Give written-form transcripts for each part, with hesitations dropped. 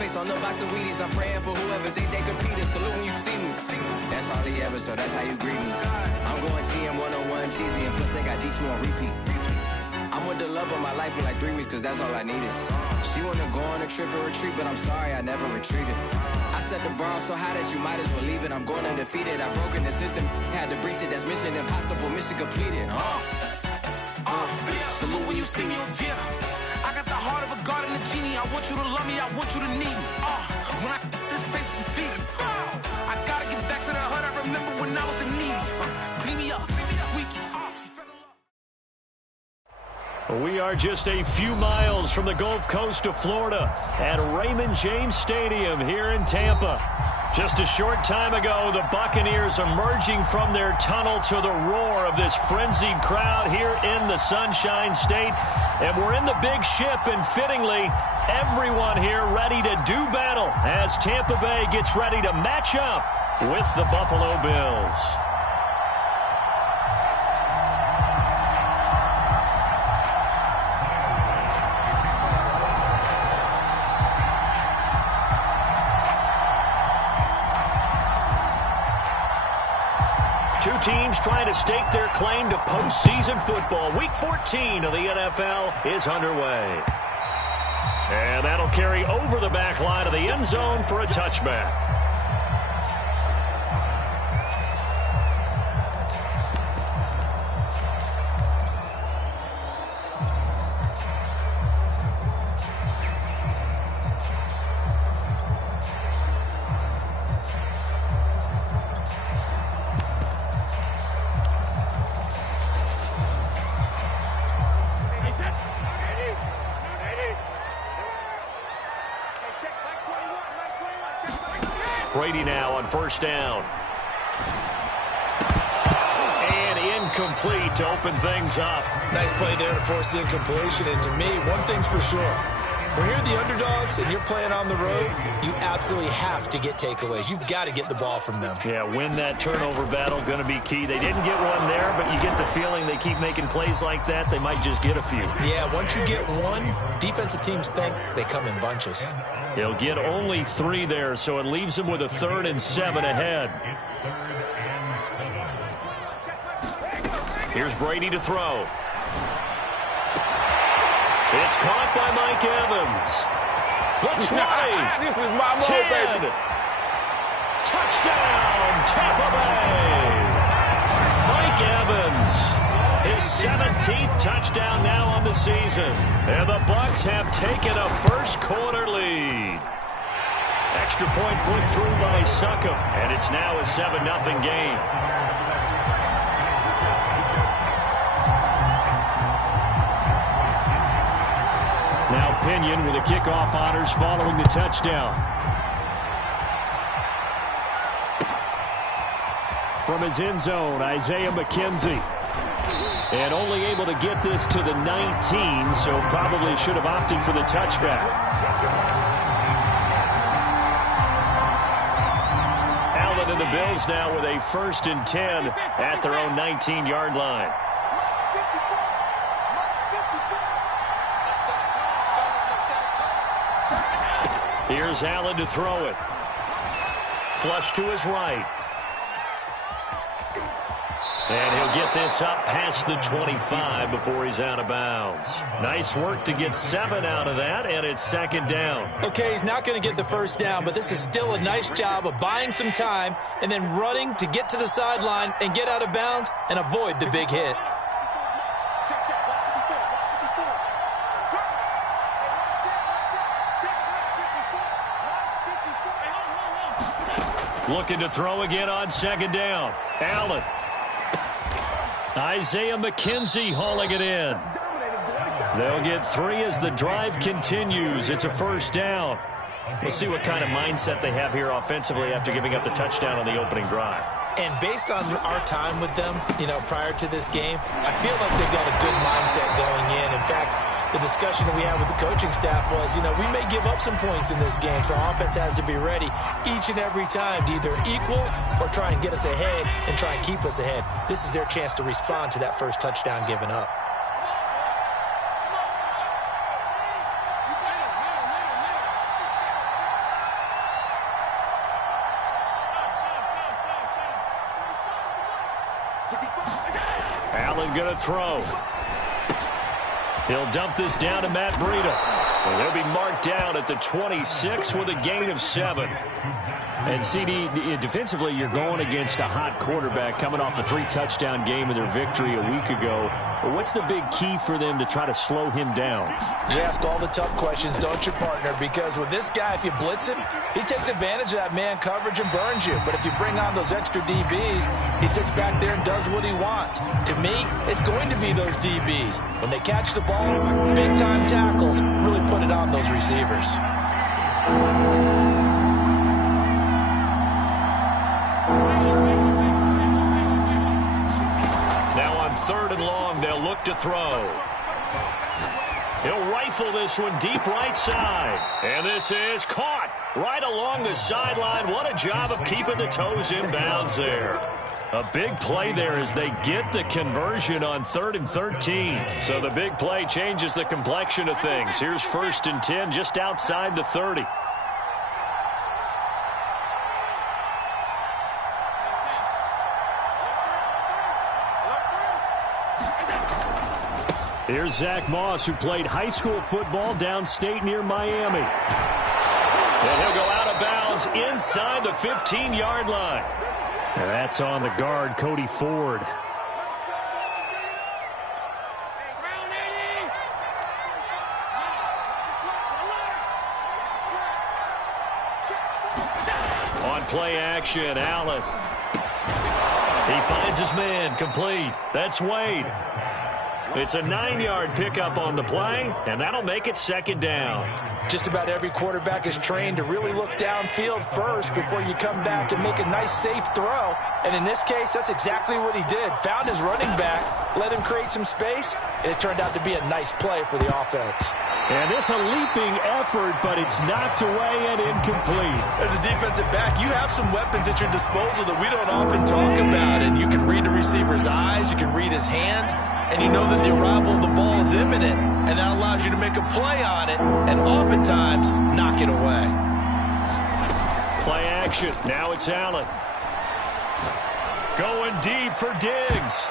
face on the box of Wheaties. I'm praying for whoever think they compete. Salute when you see me. That's all he ever, so that's how you greet me. I'm going TM 101 cheesy, and plus they got D2 on repeat. I'm with the love of my life for like 3 weeks, cause that's all I needed. She wanna go on a trip and retreat, but I'm sorry, I never retreated. I set the bar so high that you might as well leave it. I'm going undefeated, I broken the system, had to breach it. That's mission impossible, mission completed. Salute when you see me, yeah. I got the heart of a god and a genie. I want you to love me, I want you to need me. When I this face is Fiji. I gotta get back to the hood. I remember when I was the needy. Clean me up, squeaky. We are just a few miles from the Gulf Coast of Florida at Raymond James Stadium here in Tampa. Just a short time ago, the Buccaneers emerging from their tunnel to the roar of this frenzied crowd here in the Sunshine State. And we're in the big ship, and fittingly, everyone here ready to do battle as Tampa Bay gets ready to match up with the Buffalo Bills. Two teams trying to stake their claim to postseason football. Week 14 of the NFL is underway. And that'll carry over the back line of the end zone for a touchback. Brady now on first down. And incomplete to open things up. Nice play there to force the incompletion. And to me, one thing's for sure. When you're the underdogs and you're playing on the road, you absolutely have to get takeaways. You've got to get the ball from them. Yeah, win that turnover battle, going to be key. They didn't get one there, but you get the feeling they keep making plays like that, they might just get a few. Yeah, once you get one, defensive teams think they come in bunches. He'll get only 3 there, so it leaves him with a 3rd and 7 ahead. Here's Brady to throw. It's caught by Mike Evans. The 20. This is my move, baby. Touchdown, Tampa Bay. Mike Evans, his 17th touchdown now on the season. And the Bucs have taken a first-quarter lead. Extra point put through by Succop, and it's now a 7-0 game. Now Pinion with the kickoff honors following the touchdown. From his end zone, Isaiah McKenzie. And only able to get this to the 19, so probably should have opted for the touchback. Allen and the Bills now with a 1st and 10 at their own 19-yard line. Here's Allen to throw it. Flush to his right. And he'll get this up past the 25 before he's out of bounds. Nice work to get 7 out of that, and it's 2nd down. Okay, he's not going to get the first down, but this is still a nice job of buying some time and then running to get to the sideline and get out of bounds and avoid the big hit. Looking to throw again on 2nd down. Allen. Isaiah McKenzie hauling it in. They'll get 3 as the drive continues. It's a 1st down. We'll see what kind of mindset they have here offensively after giving up the touchdown on the opening drive. And based on our time with them, prior to this game, I feel like they've got a good mindset going in. In fact, the discussion that we had with the coaching staff was, we may give up some points in this game, so offense has to be ready each and every time to either equal or try and get us ahead and try and keep us ahead. This is their chance to respond to that first touchdown given up. Allen going to throw. He'll dump this down to Matt Breida. And they'll be marked down at the 26 with a gain of 7. And CD, defensively, you're going against a hot quarterback coming off a 3-touchdown game in their victory a week ago. What's the big key for them to try to slow him down? You ask all the tough questions, don't you, partner? Because with this guy, if you blitz him, he takes advantage of that man coverage and burns you. But if you bring on those extra DBs, he sits back there and does what he wants. To me, it's going to be those DBs. When they catch the ball, big-time tackles really put it on those receivers. Now on 3rd and long, they'll look to throw. He'll rifle this one deep right side. And this is caught right along the sideline. What a job of keeping the toes in bounds there. A big play there as they get the conversion on 3rd and 13. So the big play changes the complexion of things. Here's 1st and 10 just outside the 30. Here's Zach Moss, who played high school football downstate near Miami. And he'll go out of bounds inside the 15-yard line. And that's on the guard, Cody Ford. On play action, Allen. He finds his man, complete. That's Wade. It's a 9-yard pickup on the play, and that'll make it 2nd down. Just about every quarterback is trained to really look downfield first before you come back and make a nice, safe throw. And in this case, that's exactly what he did. Found his running back, let him create some space, and it turned out to be a nice play for the offense. And this a leaping effort, but it's knocked away and incomplete. As a defensive back, you have some weapons at your disposal that we don't often talk about. And you can read the receiver's eyes, you can read his hands, and you know that the arrival of the ball is imminent. And that allows you to make a play on it and oftentimes knock it away. Play action. Now it's Allen. Going deep for Diggs.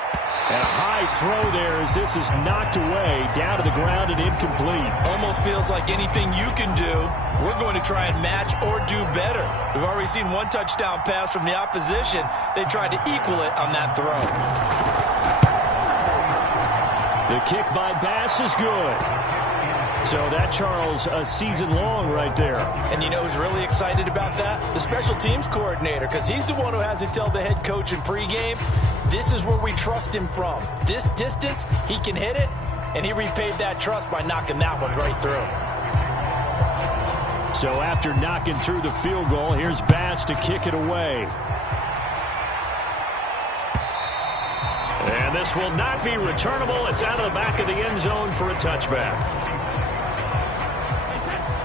And a high throw there as this is knocked away, down to the ground and incomplete. Almost feels like anything you can do, we're going to try and match or do better. We've already seen one touchdown pass from the opposition. They tried to equal it on that throw. The kick by Bass is good. So that, Charles, a season long right there. And you know who's really excited about that? The special teams coordinator, because he's the one who has to tell the head coach in pregame, this is where we trust him from. This distance, he can hit it, and he repaid that trust by knocking that one right through. So after knocking through the field goal, here's Bass to kick it away. And this will not be returnable. It's out of the back of the end zone for a touchback.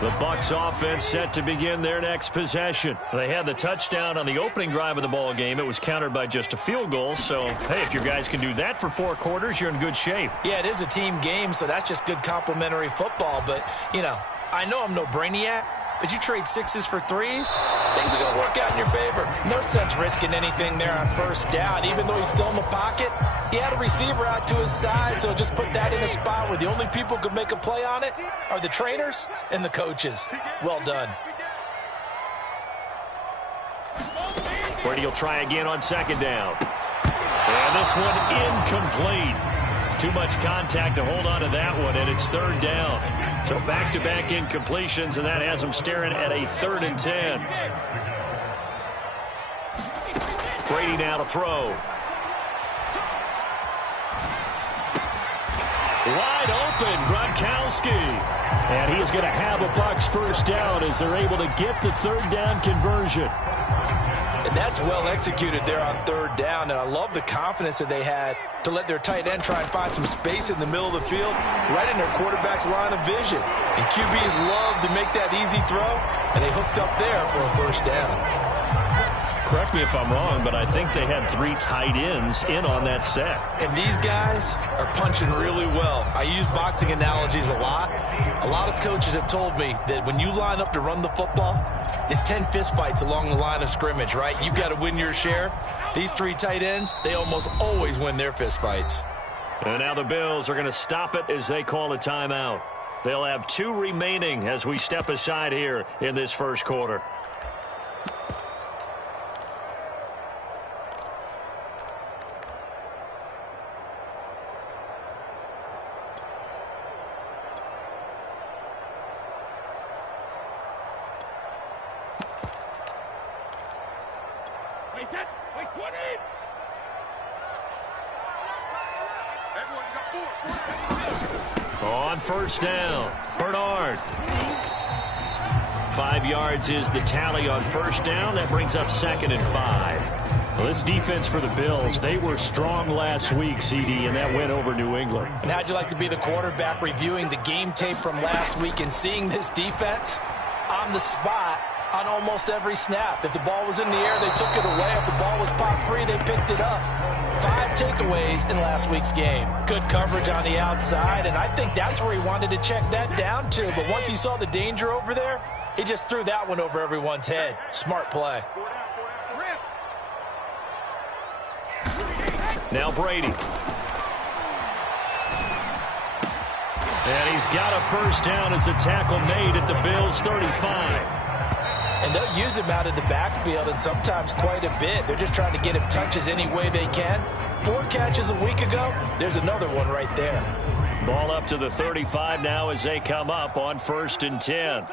The Bucs offense set to begin their next possession. They had the touchdown on the opening drive of the ball game. It was countered by just a field goal. So, hey, if your guys can do that for 4 quarters, you're in good shape. Yeah, it is a team game, so that's just good complimentary football. But, you know I'm no brainiac. But you trade 6s for 3s, things are going to work out in your favor. No sense risking anything there on 1st down. Even though he's still in the pocket, he had a receiver out to his side, so just put that in a spot where the only people who can make a play on it are the trainers and the coaches. Well done. Brady will try again on 2nd down. And this one incomplete. Too much contact to hold on to that one, and it's 3rd down. So back-to-back incompletions, and that has them staring at a 3rd and 10. Brady now to throw. Wide open, Gronkowski. And he is going to have a Bucs 1st down as they're able to get the 3rd down conversion. And that's well executed there on 3rd down, and I love the confidence that they had to let their tight end try and find some space in the middle of the field, right in their quarterback's line of vision. And QBs love to make that easy throw, and they hooked up there for a 1st down. Correct me if I'm wrong, but I think they had 3 tight ends in on that set. And these guys are punching really well. I use boxing analogies a lot. A lot of coaches have told me that when you line up to run the football, it's 10 fistfights along the line of scrimmage, right? You've got to win your share. These 3 tight ends, they almost always win their fistfights. And now the Bills are going to stop it as they call a timeout. They'll have 2 remaining as we step aside here in this first quarter. On first down, Bernard. 5 yards is the tally on first down. That brings up 2nd and 5. Well, this defense for the Bills, they were strong last week, CD, and that went over New England. And how'd you like to be the quarterback reviewing the game tape from last week and seeing this defense on the spot on almost every snap? If the ball was in the air, they took it away. If the ball was popped free, they picked it up. 5 takeaways in last week's game. Good coverage on the outside, and I think that's where he wanted to check that down to. But once he saw the danger over there, he just threw that one over everyone's head. Smart play. Now Brady. And he's got a first down as a tackle made at the Bills' 35. And they'll use him out of the backfield, and sometimes quite a bit. They're just trying to get him touches any way they can. 4 catches a week ago. There's another one right there. Ball up to the 35 now as they come up on 1st and 10.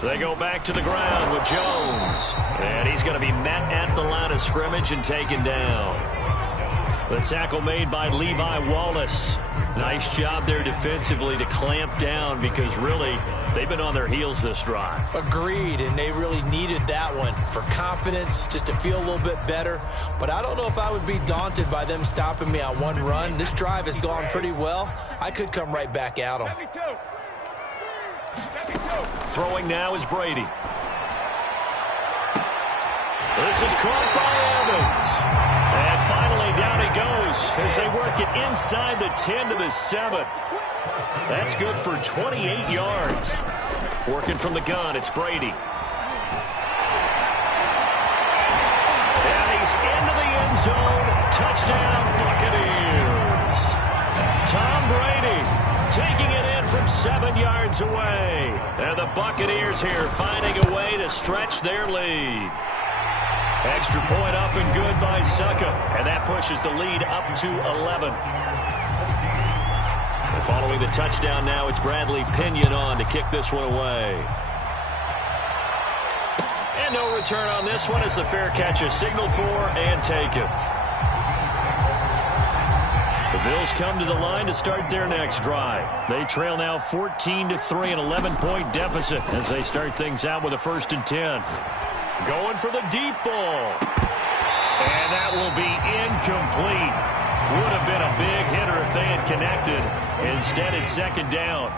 They go back to the ground with Jones. And he's going to be met at the line of scrimmage and taken down. The tackle made by Levi Wallace. Nice job there defensively to clamp down because really they've been on their heels this drive. Agreed, and they really needed that one for confidence, just to feel a little bit better. But I don't know if I would be daunted by them stopping me on one run. This drive has gone pretty well. I could come right back at them. Throwing now is Brady. This is caught by Evans. And finally down he goes as they work it inside the 10 to the 7. That's good for 28 yards. Working from the gun, it's Brady. And he's into the end zone. Touchdown, Buccaneers. Tom Brady taking it in from 7 yards away. And the Buccaneers here finding a way to stretch their lead. Extra point up and good by Succa. And that pushes the lead up to 11. And following the touchdown now, it's Bradley Pinion on to kick this one away. And no return on this one as the fair catch is signaled for and taken. The Bills come to the line to start their next drive. They trail now 14-3, an 11-point deficit as they start things out with a 1st and 10. Going for the deep ball. And that will be incomplete. Would have been a big hitter if they had connected. Instead, it's 2nd down.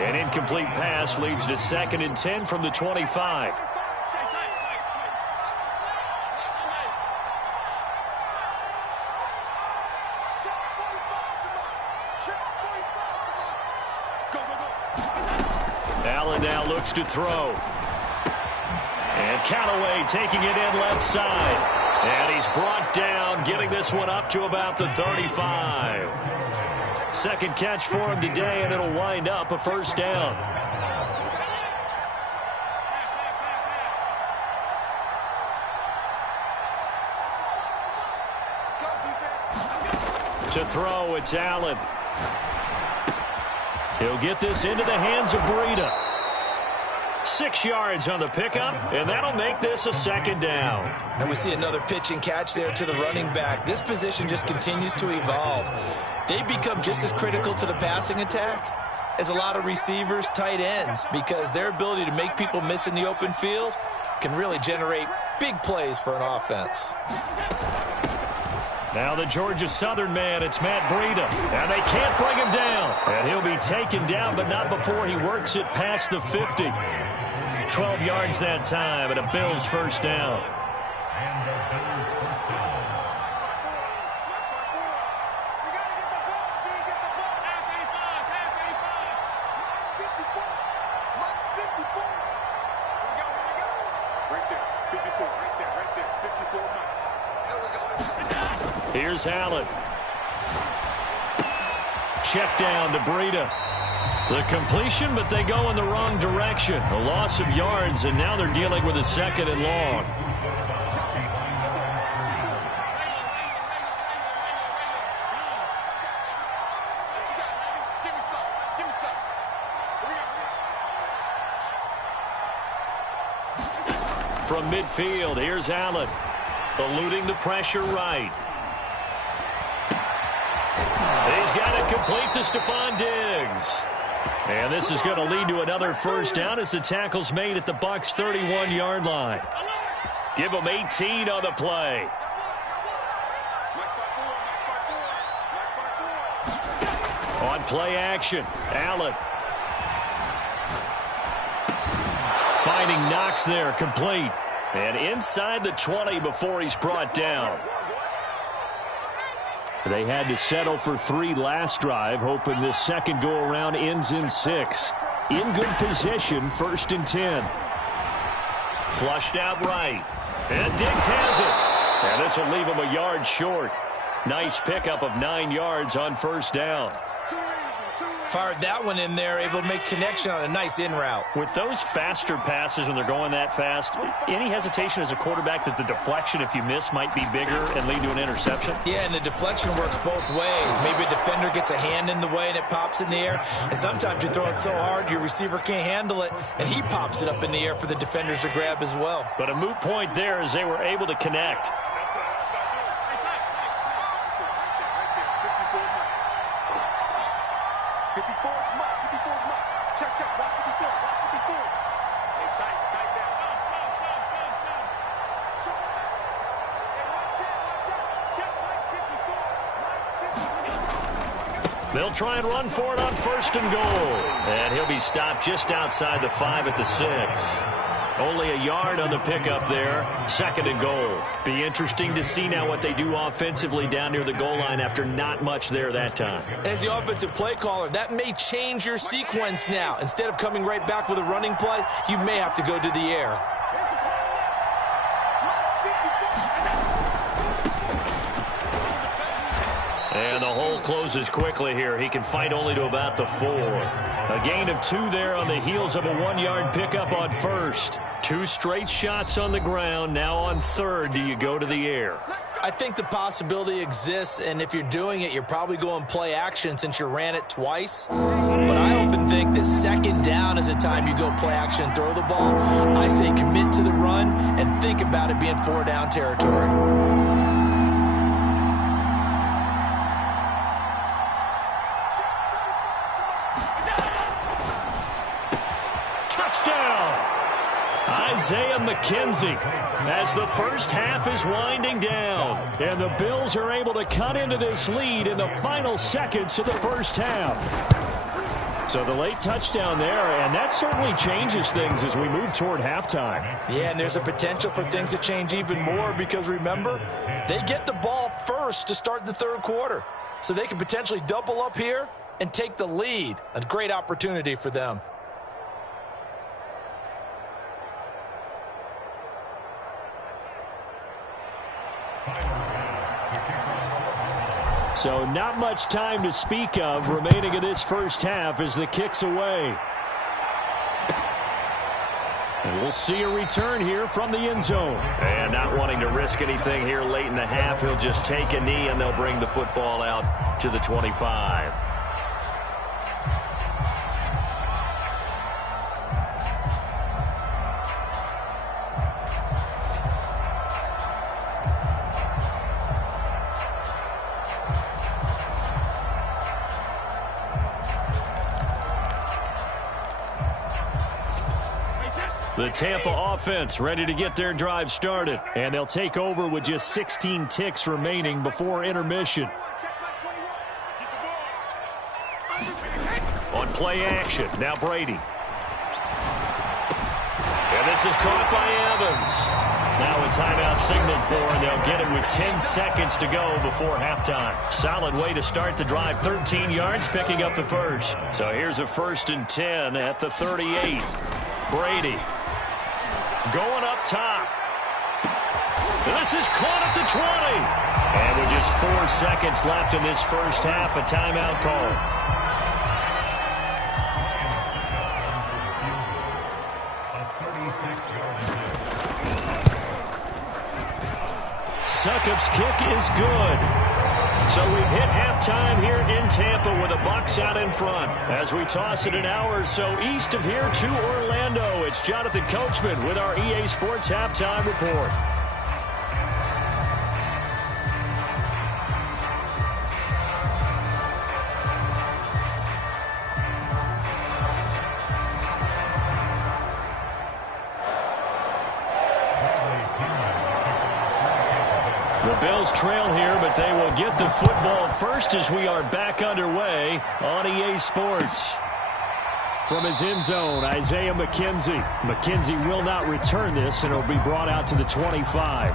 An incomplete pass leads to 2nd and 10 from the 25. Allen now looks to throw. And Callaway taking it in left side. And he's brought down, getting this one up to about the 35. Second catch for him today, and it'll wind up a 1st down. To throw, it's Allen. He'll get this into the hands of Breida. 6 yards on the pickup, and that'll make this a 2nd down. And we see another pitch and catch there to the running back. This position just continues to evolve. They become just as critical to the passing attack as a lot of receivers, tight ends, because their ability to make people miss in the open field can really generate big plays for an offense. Now the Georgia Southern man, it's Matt Breida. And they can't bring him down. And he'll be taken down, but not before he works it past the 50. 12 yards that time, and a Bills 1st down. Here's Allen. Check down to Breida. The completion, but they go in the wrong direction. A loss of yards, and now they're dealing with a 2nd and long. From midfield, here's Allen. Eluding the pressure right. He's got it complete to Stephon Diggs. And this is going to lead to another first down as the tackle's made at the Bucs' 31-yard line. Give them 18 on the play. On play action, Allen. Finding Knox there, complete. And inside the 20 before he's brought down. They had to settle for 3 last drive, hoping this second go-around ends in 6. In good position, 1st and 10. Flushed out right. And Diggs has it. And this will leave him a yard short. Nice pickup of 9 yards on first down. Fired that one in there, able to make connection on a nice in route. With those faster passes when they're going that fast, any hesitation as a quarterback that the deflection, if you miss, might be bigger and lead to an interception? Yeah, and the deflection works both ways. Maybe a defender gets a hand in the way and it pops in the air. And sometimes you throw it so hard your receiver can't handle it, and he pops it up in the air for the defenders to grab as well. But a moot point there as they were able to connect. They'll try and run for it on 1st and goal. And he'll be stopped just outside the 5 at the 6. Only a yard on the pickup there. 2nd and goal. Be interesting to see now what they do offensively down near the goal line after not much there that time. As the offensive play caller, that may change your sequence now. Instead of coming right back with a running play, you may have to go to the air. And the hole closes quickly here. He can fight only to about the 4. A gain of 2 there on the heels of a 1-yard pickup on 1st. 2 straight shots on the ground. Now on 3rd, do you go to the air? I think the possibility exists, and if you're doing it, you're probably going play action since you ran it twice. But I often think that 2nd down is a time you go play action and throw the ball. I say commit to the run and think about it being 4-down territory. Isaiah McKenzie as the first half is winding down. And the Bills are able to cut into this lead in the final seconds of the first half. So the late touchdown there, and that certainly changes things as we move toward halftime. Yeah, and there's a potential for things to change even more because, remember, they get the ball first to start the 3rd quarter. So they can potentially double up here and take the lead. A great opportunity for them. So not much time to speak of remaining in this first half as the kick's away. And we'll see a return here from the end zone. And not wanting to risk anything here late in the half, he'll just take a knee and they'll bring the football out to the 25. The Tampa offense ready to get their drive started. And they'll take over with just 16 ticks remaining before intermission. On play action, now Brady. And this is caught by Evans. Now a timeout signaled for, and they'll get it with 10 seconds to go before halftime. Solid way to start the drive. 13 yards, picking up the first. So here's a 1st and 10 at the 38. Brady going up top. This is caught at the 20. And with just 4 seconds left in this first half, a timeout call. Succop's kick is good. So we've hit halftime here in Tampa with the Bucs out in front. As we toss it an hour or so east of here to Orlando, it's Jonathan Coachman with our EA Sports Halftime Report. The Bills trail here, but they will get the football first as we are back underway on EA Sports. From his end zone, Isaiah McKenzie. McKenzie will not return this, and it will be brought out to the 25.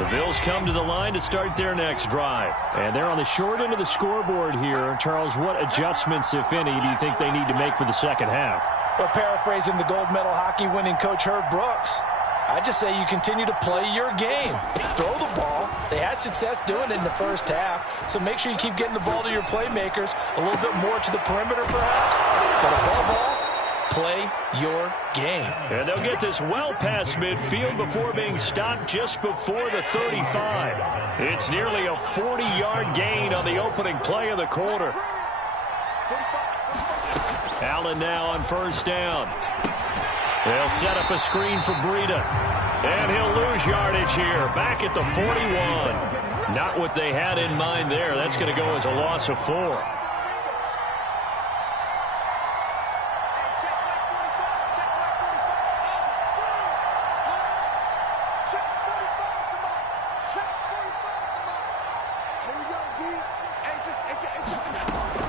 The Bills come to the line to start their next drive. And they're on the short end of the scoreboard here. Charles, what adjustments, if any, do you think they need to make for the second half? Well, paraphrasing the gold medal hockey winning coach Herb Brooks, I just say you continue to play your game. Throw the ball. They had success doing it in the first half, so make sure you keep getting the ball to your playmakers, a little bit more to the perimeter perhaps, but above all, play your game. And they'll get this well past midfield before being stopped just before the 35. It's nearly a 40-yard gain on the opening play of the quarter. Allen now on first down. They'll set up a screen for Breida. And he'll lose yardage here. Back at the 41. Not what they had in mind there. That's going to go as a loss of 4.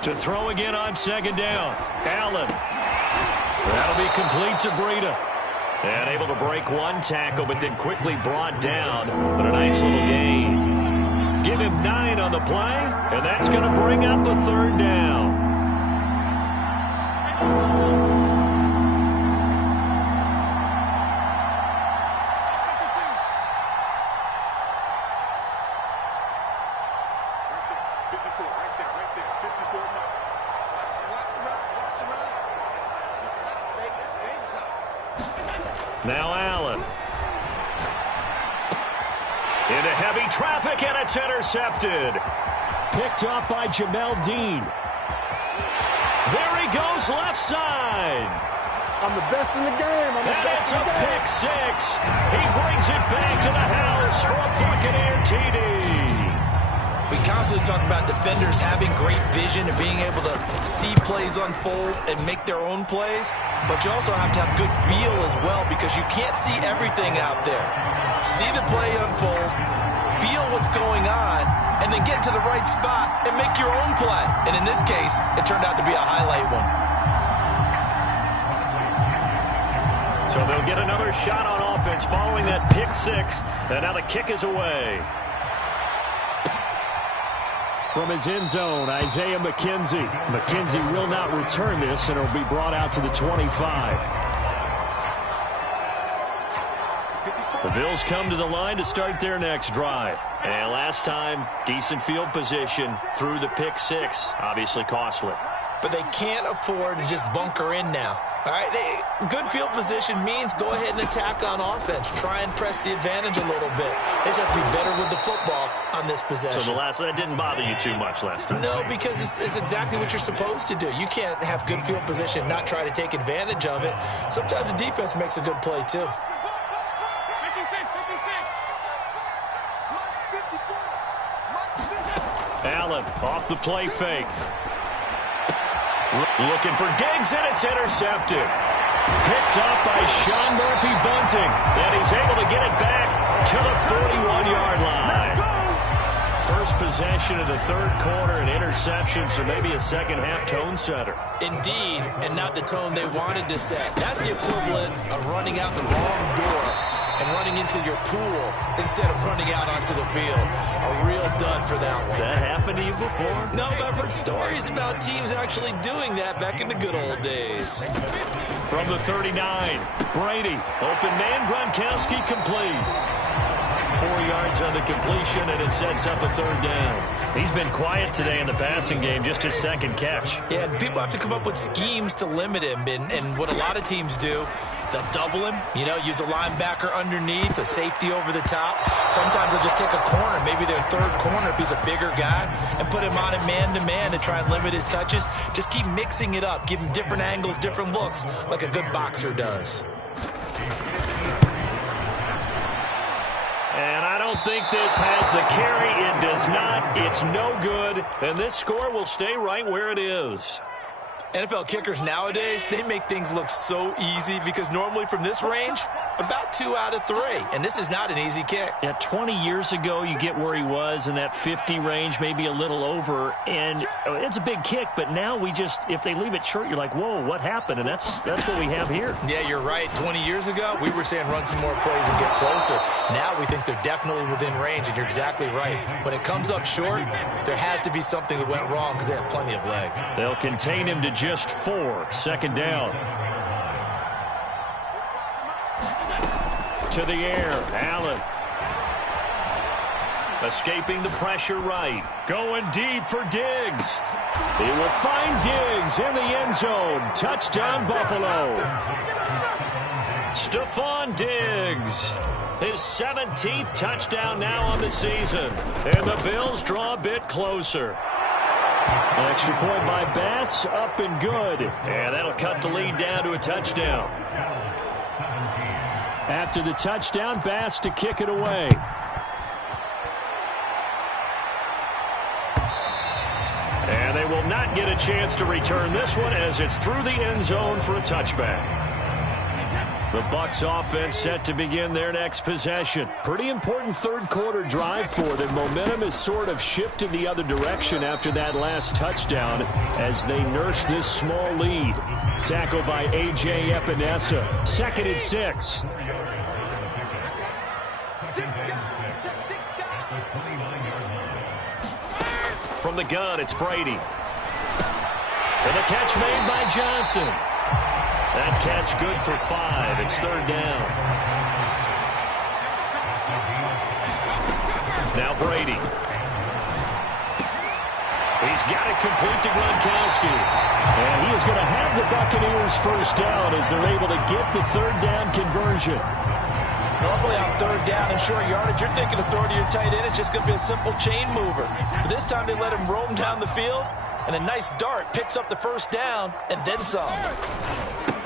To throw again on second down. Allen. That'll be complete to Breida. And able to break one tackle, but then quickly brought down. But a nice little gain. Give him 9 on the play, and that's going to bring up a third down. Now Allen. Into heavy traffic, and it's intercepted. Picked up by Jamel Dean. There he goes, left side. I'm the best in the game. And it's a pick 6. He brings it back to the house for a Buccaneer TD. We constantly talk about defenders having great vision and being able to see plays unfold and make their own plays, but you also have to have good feel as well because you can't see everything out there. See the play unfold, feel what's going on, and then get to the right spot and make your own play. And in this case, it turned out to be a highlight one. So they'll get another shot on offense following that pick 6, and now the kick is away. From his end zone, Isaiah McKenzie. McKenzie will not return this, and it'll be brought out to the 25. The Bills come to the line to start their next drive. And last time, decent field position through the pick 6. Obviously costly. But they can't afford to just bunker in now. All right, good field position means go ahead and attack on offense. Try and press the advantage a little bit. They just have to be better with the football on this possession. So that didn't bother you too much last time? No, because it's exactly what you're supposed to do. You can't have good field position, not try to take advantage of it. Sometimes the defense makes a good play, too. Allen off the play fake. Looking for Diggs, and it's intercepted. Picked up by Sean Murphy-Bunting. And he's able to get it back to the 41-yard line. First possession of the third quarter, an interception, so maybe a second-half tone setter. Indeed, and not the tone they wanted to set. That's the equivalent of running out the wrong door and running into your pool instead of running out onto the field. A real dud for that one. Has that happened to you before? No, but I've heard stories about teams actually doing that back in the good old days. From the 39, Brady. Open man, Gronkowski complete. 4 yards on the completion, and it sets up a third down. He's been quiet today in the passing game, just his second catch. Yeah, and people have to come up with schemes to limit him, and what a lot of teams do, they'll double him, use a linebacker underneath, a safety over the top. Sometimes they'll just take a corner, maybe their third corner if he's a bigger guy, and put him on it man-to-man to try and limit his touches. Just keep mixing it up, give him different angles, different looks, like a good boxer does. And I don't think this has the carry. It does not. It's no good. And this score will stay right where it is. NFL kickers nowadays, they make things look so easy because normally from this range, about 2 out of 3. And this is not an easy kick. Yeah, 20 years ago, you get where he was in that 50 range, maybe a little over. And it's a big kick, but now if they leave it short, you're like, whoa, what happened? And that's what we have here. Yeah, you're right. 20 years ago, we were saying run some more plays and get closer. Now we think they're definitely within range, and you're exactly right. When it comes up short, there has to be something that went wrong because they have plenty of leg. They'll contain him to just 4. Second down. To the air, Allen. Escaping the pressure right. Going deep for Diggs. He will find Diggs in the end zone. Touchdown, Buffalo. Stephon Diggs. His 17th touchdown now on the season. And the Bills draw a bit closer. An extra point by Bass, up and good. And that'll cut the lead down to a touchdown. After the touchdown, Bass to kick it away. And they will not get a chance to return this one as it's through the end zone for a touchback. The Bucs offense set to begin their next possession. Pretty important third quarter drive for them. Momentum has sort of shifted the other direction after that last touchdown as they nurse this small lead. Tackled by A.J. Epinesa. 2nd and 6. From the gun, it's Brady. And the catch made by Johnson. That catch good for 5. It's third down. Now Brady. He's got it complete to Gronkowski. And he is going to have the Buccaneers first down as they're able to get the third down conversion. Normally on third down and short yardage, you're thinking of throwing to your tight end. It's just going to be a simple chain mover. But this time they let him roam down the field, and a nice dart picks up the first down and then some.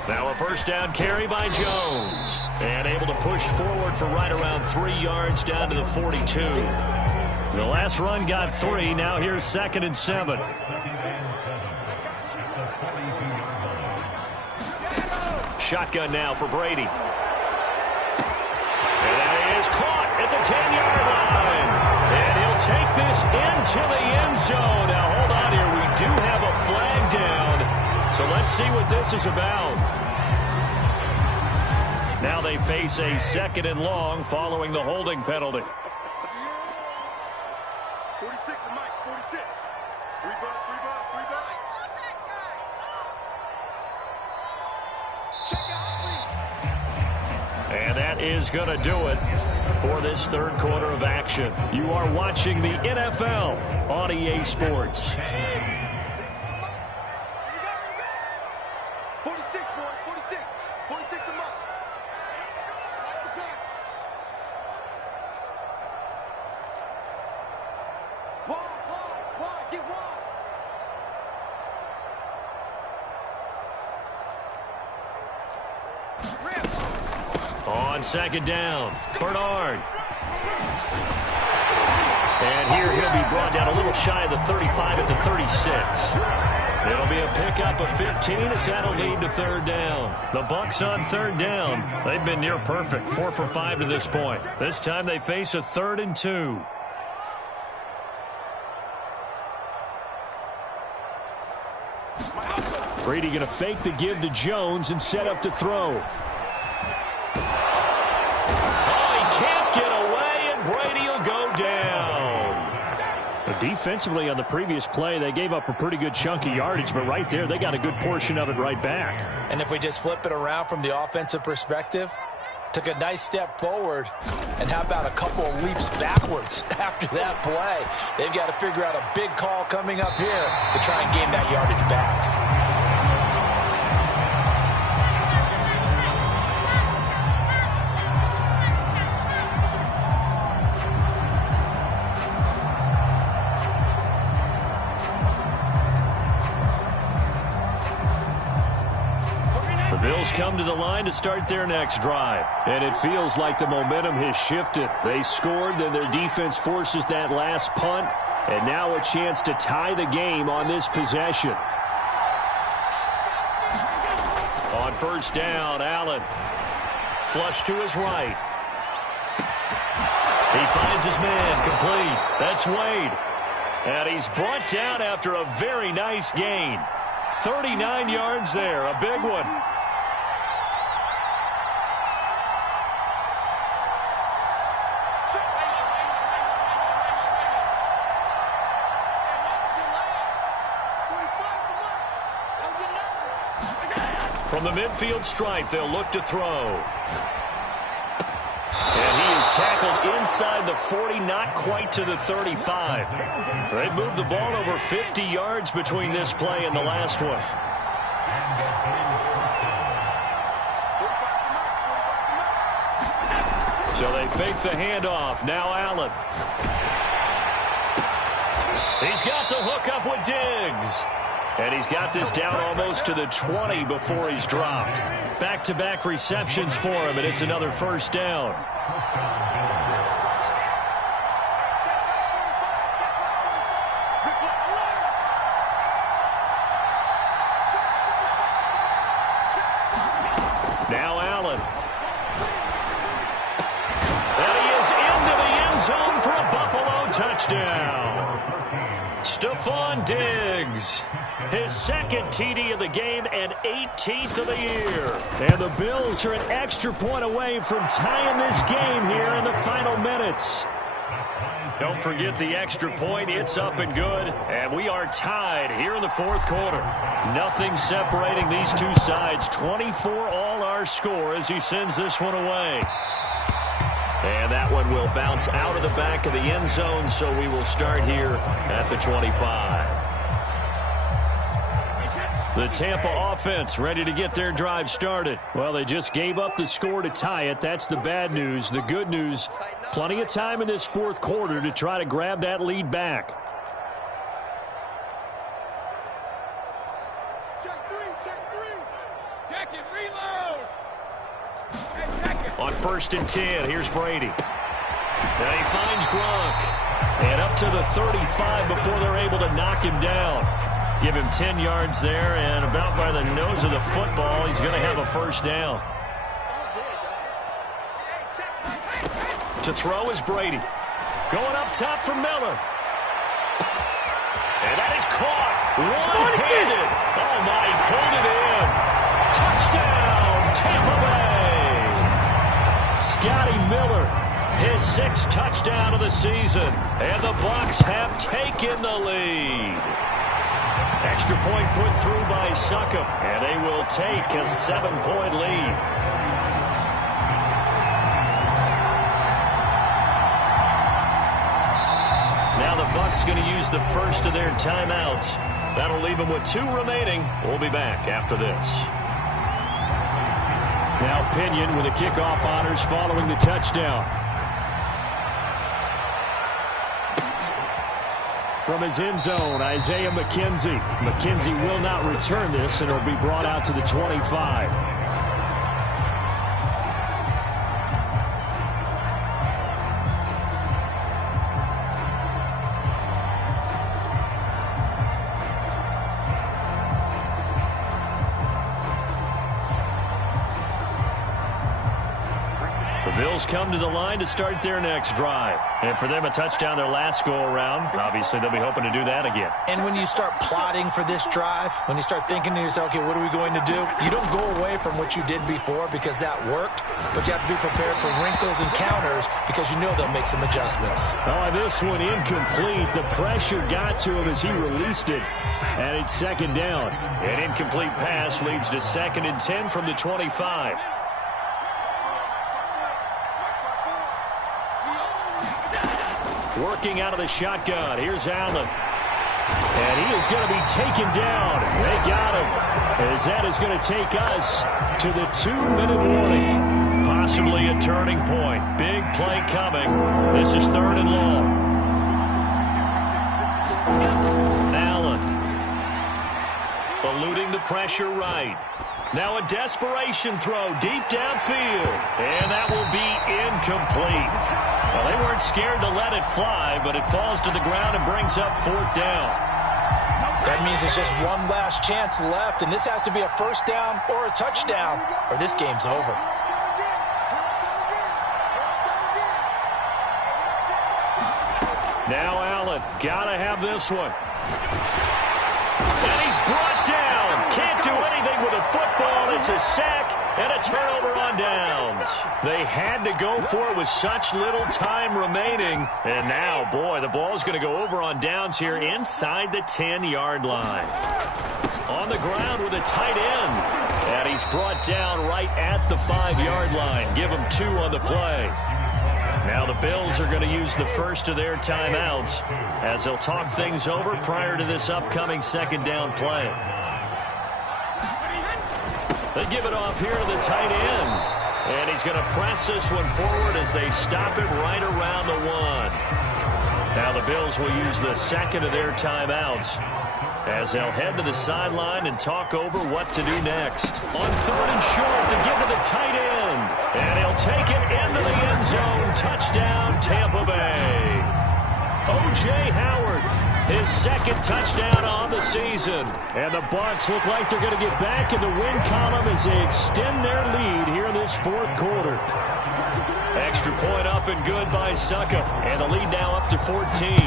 Now a first down carry by Jones. And able to push forward for right around 3 yards down to the 42. The last run got 3. Now here's 2nd and 7. Shotgun now for Brady. And that is caught at the 10-yard line. And he'll take this into the end zone. Now hold on here. We do have a flag down. So let's see what this is about. Now they face a 2nd and long following the holding penalty. 46 and Mike, 46. 3 bucks, 3 bucks, 3 bucks. Check out. And that is going to do it for this third quarter of action. You are watching the NFL on EA Sports. 46, boys, 46. 46 and Mike. Wide, get wide. On 2nd down, Bernard. And here he'll be brought down a little shy of the 35 at the 36. It'll be a pickup of 15 as that'll lead to third down. The Bucs on third down. They've been near perfect, 4 for 5 to this point. This time they face a 3rd and 2. Brady going to fake the give to Jones and set up to throw. Defensively on the previous play, they gave up a pretty good chunk of yardage, but right there, they got a good portion of it right back. And if we just flip it around from the offensive perspective, took a nice step forward, and how about a couple of leaps backwards after that play? They've got to figure out a big call coming up here to try and gain that yardage back. Bills come to the line to start their next drive. And it feels like the momentum has shifted. They scored, then their defense forces that last punt, and now a chance to tie the game on this possession. On first down, Allen. Flush to his right. He finds his man, complete. That's Wade. And he's brought down after a very nice gain. 39 yards there, a big one. From the midfield stripe, they'll look to throw. And he is tackled inside the 40, not quite to the 35. They moved the ball over 50 yards between this play and the last one. So they fake the handoff. Now Allen. He's got the hook up with Diggs. And he's got this down almost to the 20 before he's dropped. Back-to-back receptions for him, and it's another first down. Now Allen. And he is into the end zone for a Buffalo touchdown. Stephon Diggs. His second TD of the game and 18th of the year. And the Bills are an extra point away from tying this game here in the final minutes. Don't forget the extra point. It's up and good. And we are tied here in the fourth quarter. Nothing separating these two sides. 24 all our score as he sends this one away. And that one will bounce out of the back of the end zone, so we will start here at the 25. The Tampa offense ready to get their drive started. Well, they just gave up the score to tie it. That's the bad news. The good news, plenty of time in this fourth quarter to try to grab that lead back. Check three. Check it, reload. Hey, check it. On 1st and 10, here's Brady. Now he finds Gronk. And up to the 35 before they're able to knock him down. Give him 10 yards there, and about by the nose of the football, he's going to have a first down. To throw is Brady. Going up top for Miller. And that is caught. One-handed. Oh, my, he pulled it in. Touchdown, Tampa Bay. Scotty Miller, his 6th touchdown of the season. And the Bucs have taken the lead. Extra point put through by Succop, and they will take a 7-point lead. Now the Bucs going to use the first of their timeouts. That'll leave them with 2 remaining. We'll be back after this. Now Pinion with the kickoff honors following the touchdown. From his end zone, Isaiah McKenzie. McKenzie will not return this, and it'll be brought out to the 25. The Bills come to the line to start their next drive. And for them, a touchdown their last go-around. Obviously, they'll be hoping to do that again. And when you start plotting for this drive, when you start thinking to yourself, okay, what are we going to do? You don't go away from what you did before because that worked, but you have to be prepared for wrinkles and counters because you know they'll make some adjustments. Oh, this one incomplete. The pressure got to him as he released it. And it's second down. An incomplete pass leads to 2nd and 10 from the 25. Working out of the shotgun. Here's Allen. And he is going to be taken down. They got him. As that is going to take us to the 2-minute warning. Possibly a turning point. Big play coming. This is 3rd and long. Allen. Eluding the pressure right. Now a desperation throw deep downfield. And that will be incomplete. Well, they weren't scared to let it fly, but it falls to the ground and brings up 4th down. That means it's just one last chance left, and this has to be a first down or a touchdown, or this game's over. Now Allen, gotta have this one. And he's brought down. Can't do anything with a football. It's a sack and a turnover on downs. They had to go for it with such little time remaining. And now, boy, the ball's going to go over on downs here inside the 10-yard line. On the ground with a tight end. And he's brought down right at the 5-yard line. Give him 2 on the play. Now the Bills are going to use the first of their timeouts as they'll talk things over prior to this upcoming 2nd down play. They give it off here to the tight end. And he's going to press this one forward as they stop him right around the 1. Now the Bills will use the 2nd of their timeouts as they'll head to the sideline and talk over what to do next. On 3rd and short to give to the tight end. And he'll take it into the end zone. Touchdown, Tampa Bay. O.J. Howard, his 2nd touchdown on the season. And the Bucs look like they're going to get back in the win column as they extend their lead here in this 4th quarter. Extra point up and good by Suckup. And the lead now up to 14.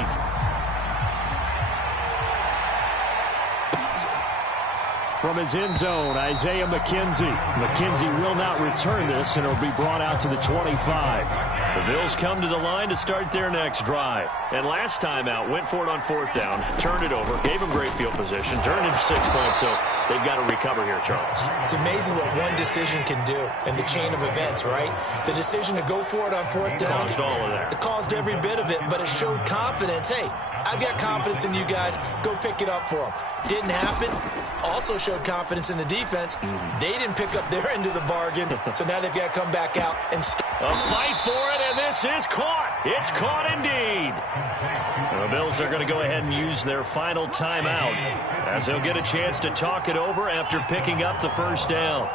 From his end zone, Isaiah McKenzie. McKenzie will not return this, and it'll be brought out to the 25. The Bills come to the line to start their next drive. And last time out, went for it on 4th down, turned it over, gave them great field position, turned into 6 points, so they've got to recover here, Charles. It's amazing what one decision can do in the chain of events, right? The decision to go for it on 4th down. Caused all of that. It caused every bit of it, but it showed confidence. Hey, I've got confidence in you guys. Go pick it up for them. Didn't happen. Also showed confidence in the defense. They didn't pick up their end of the bargain, so now they've got to come back out and a fight for it, and this is caught. It's caught indeed. The Bills are going to go ahead and use their final timeout as they'll get a chance to talk it over after picking up the 1st down.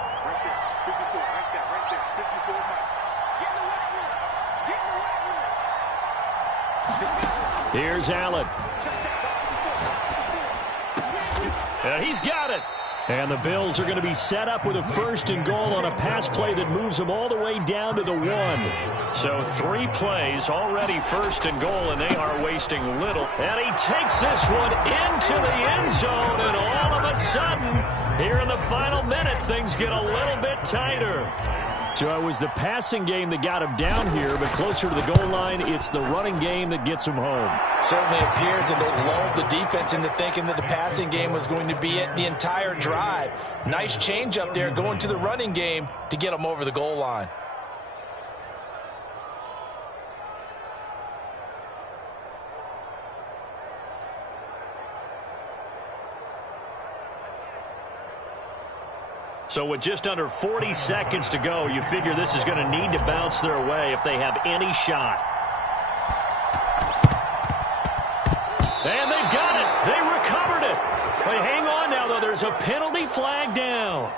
Here's Allen. And he's got it. And the Bills are going to be set up with a 1st and goal on a pass play that moves them all the way down to the 1. So 3 plays, already 1st and goal, and they are wasting little. And he takes this one into the end zone, and all of a sudden, here in the final minute, things get a little bit tighter. So it was the passing game that got him down here, but closer to the goal line, it's the running game that gets him home. Certainly appears that they lulled the defense into thinking that the passing game was going to be it the entire drive. Nice change up there going to the running game to get them over the goal line. So with just under 40 seconds to go, you figure this is going to need to bounce their way if they have any shot. And they've got it. They recovered it. But hang on now, though. There's a penalty flag down.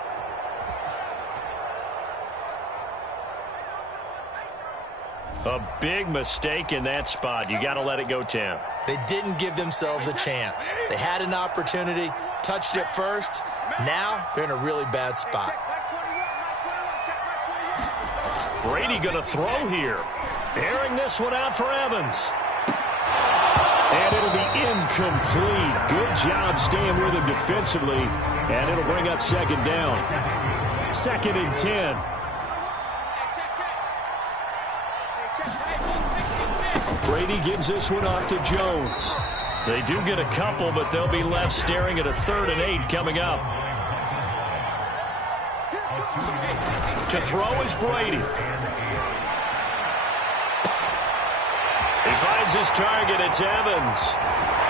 A big mistake in that spot. You got to let it go, Tim. They didn't give themselves a chance. They had an opportunity, touched it first. Now they're in a really bad spot. Brady going to throw here. Airing this one out for Evans. And it'll be incomplete. Good job staying with him defensively. And it'll bring up second down. 2nd and 10. Brady gives this one off to Jones. They do get a couple, but they'll be left staring at a 3rd and 8 coming up. To throw is Brady. He finds his target. It's Evans.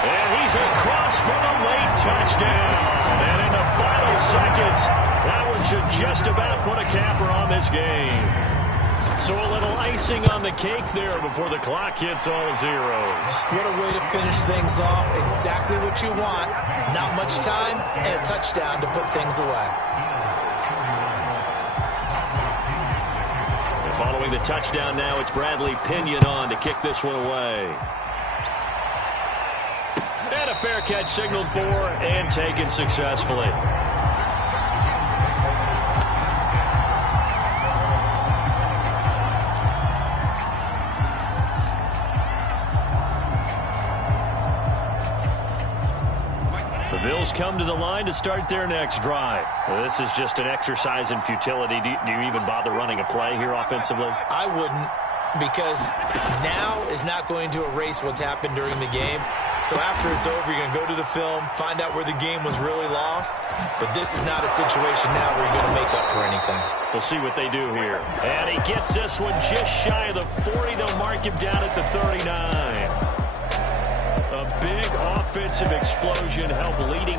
And he's across for the late touchdown. And in the final seconds, that one should just about put a capper on this game. So a little icing on the cake there before the clock hits all zeros. What a way to finish things off. Exactly what you want. Not much time and a touchdown to put things away. And following the touchdown now, it's Bradley Pinion on to kick this one away. And a fair catch signaled for and taken successfully. The Bills come to the line to start their next drive. This is just an exercise in futility. Do you even bother running a play here offensively? I wouldn't, because now is not going to erase what's happened during the game. So after it's over, you're going to go to the film, find out where the game was really lost. But this is not a situation now where you're going to make up for anything. We'll see what they do here. And he gets this one just shy of the 40. They'll mark him down at the 39. A big offensive explosion helped leading